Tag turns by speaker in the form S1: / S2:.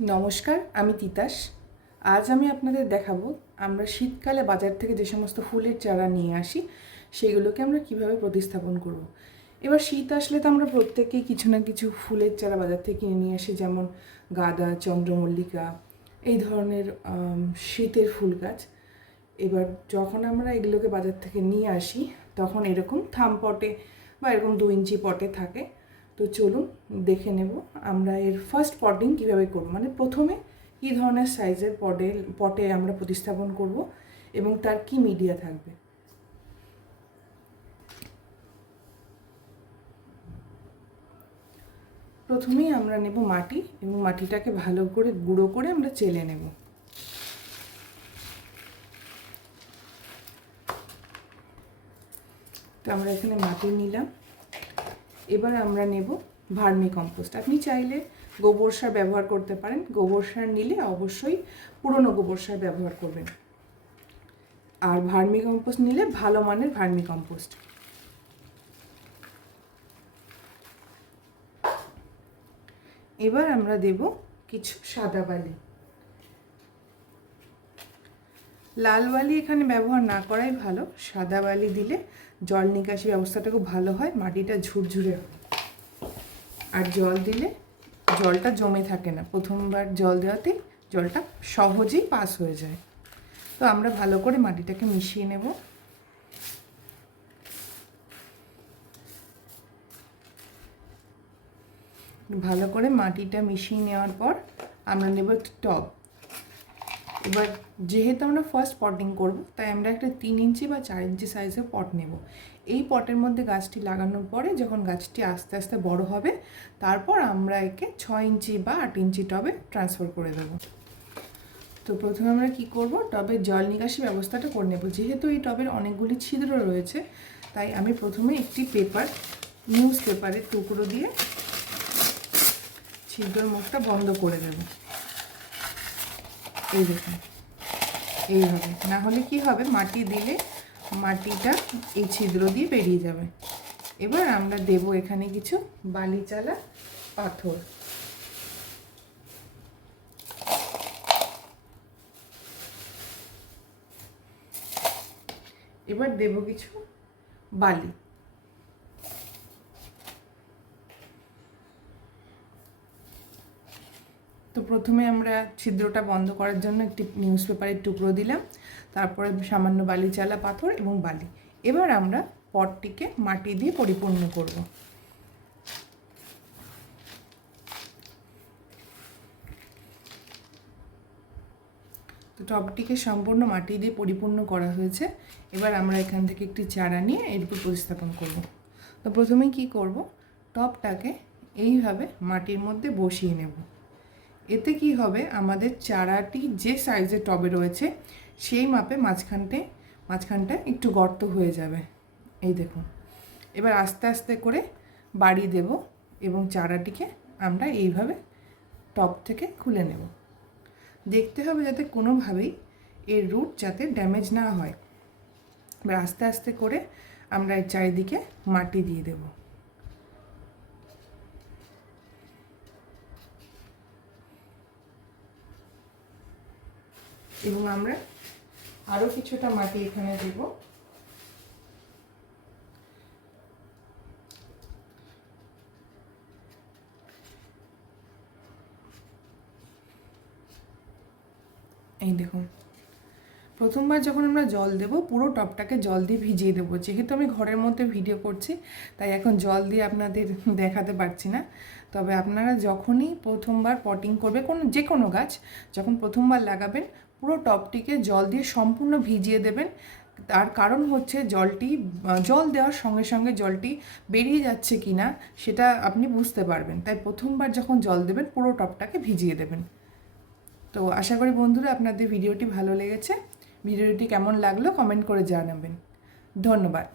S1: নমস্কার, আমি তিতাস। আজ আমি আপনাদের দেখাবো আমরা শীতকালে বাজার থেকে যে সমস্ত ফুলের চারা নিয়ে আসি, সেগুলোকে আমরা কীভাবে প্রতিস্থাপন করব। এবার শীত আসলে তো আমরা প্রত্যেকেই কিছু না কিছু ফুলের চারা বাজার থেকে কিনে নিয়ে আসি, যেমন গাঁদা, চন্দ্রমল্লিকা, এই ধরনের শীতের ফুল গাছ। এবার যখন আমরা এগুলোকে বাজার থেকে নিয়ে আসি, তখন এরকম থাম পটে বা এরকম দু ইঞ্চি পটে থাকে। তো চলুন দেখে নেব আমরা এর ফার্স্ট পটিং কীভাবে করব। মানে প্রথমে কী ধরনের সাইজের পটে পটে আমরা প্রতিস্থাপন করব এবং তার কি মিডিয়া থাকবে? প্রথমেই আমরা নেব মাটি এবং মাটিটাকে ভালো করে গুঁড়ো করে আমরা চেলে নেব। তো আমরা এখানে মাটি নিলাম। এবার আমরা নেব ভার্মি কম্পোস্ট। আপনি চাইলে গোবর সার ব্যবহার করতে পারেন। গোবর সার নিলে অবশ্যই পুরনো গোবর সার ব্যবহার করবেন। আর ভার্মি কম্পোস্ট নিলে ভালো মানের ভার্মি কম্পোস্ট। এবার আমরা দেব কিছু সাদা বালি। লাল বালি এখানে ব্যবহার না করাই ভালো। সাদা বালি দিলে জল নিকাশি ব্যবস্থাটা খুব ভালো হয়, মাটিটা ঝুরঝুরে আর জল দিলে জলটা জমে থাকে না। প্রথমবার জল দেওয়াতে জলটা সহজেই পাস হয়ে যায়। তো আমরা ভালো করে মাটিটাকে মিশিয়ে নেব। ভালো করে মাটিটা মিশিয়ে নেওয়ার পর আমরা নেব একটি টব। এবার যেহেতু আমরা ফার্স্ট পটিং করব, তাই আমরা একটা তিন ইঞ্চি বা চার ইঞ্চি সাইজের পট নেব। এই পটের মধ্যে গাছটি লাগানোর পরে যখন গাছটি আস্তে আস্তে বড় হবে, তারপর আমরা একে ছ ইঞ্চি বা আট ইঞ্চি টবে ট্রান্সফার করে দেবো। তো প্রথমে আমরা কি করব? টবের জল নিকাশি ব্যবস্থাটা করে নেব। যেহেতু এই টবের অনেকগুলি ছিদ্র রয়েছে, তাই আমি প্রথমে একটি পেপার নিউজ পেপারের টুকরো দিয়ে ছিদ্রর মুখটা বন্ধ করে দেবো। এই দেখুন এইভাবে। না হলে কি হবে? মাটি দিলে মাটিটা এই ছিদ্র দিয়ে বেরিয়ে যাবে। এবার আমরা দেব এখানে কিছু বালি চালা পাথর। এবার দেব কিছু বালি। তো প্রথমে আমরা ছিদ্রটা বন্ধ করার জন্য একটি নিউজ পেপারের টুকরো দিলাম, তারপরে সামান্য বালি চালা পাথর এবং বালি। এবার আমরা পটটিকে মাটি দিয়ে পরিপূর্ণ করব। তো টবটিকে সম্পূর্ণ মাটি দিয়ে পরিপূর্ণ করা হয়েছে। এবার আমরা এখান থেকে একটি চারা নিয়ে এর উপর প্রতিস্থাপন করব। তো প্রথমে কি করব? টবটাকে এইভাবে মাটির মধ্যে বসিয়ে নেব। এতে কি হবে? আমাদের চারাটি যে সাইজের টবে রয়েছে, সেই মাপে মাঝখানটে, মাঝখানটা একটু গর্ত হয়ে যাবে। এই দেখুন। এবার আস্তে আস্তে করে বাড়ি দেব এবং চারাটিকে আমরা এইভাবে টপ থেকে খুলে নেব। দেখতে হবে যাতে কোনোভাবেই এর রুট যাতে ড্যামেজ না হয়। এবার আস্তে আস্তে করে আমরা এর চারিদিকে মাটি দিয়ে দেবো। এবং আমরা আরও কিছুটা মাটি এখানে দেব। এই দেখুন। প্রথমবার যখন আমরা জল দেব, পুরো টপটাকে জল দিয়ে ভিজিয়ে দেবো। যেহেতু আমি ঘরের মধ্যে ভিডিও করছি, তাই এখন জল দিয়ে আপনাদের দেখাতে পারছি না। তবে আপনারা যখনই প্রথমবার পটিং করবে, কোনো যে কোনো গাছ, যখন প্রথমবার লাগাবেন পুরো টপটিকে জল দিয়ে সম্পূর্ণ ভিজিয়ে দেবেন। তার কারণ হচ্ছে জলটি জল দেওয়ার সঙ্গে সঙ্গে জলটি বেরিয়ে যাচ্ছে কি না সেটা আপনি বুঝতে পারবেন। তাই প্রথমবার যখন জল দেবেন, পুরো টপটাকে ভিজিয়ে দেবেন। তো আশা করি বন্ধুরা আপনাদের ভিডিওটি ভালো লেগেছে। ভিডিওটি কেমন লাগল কমেন্ট করে জানাবেন। ধন্যবাদ।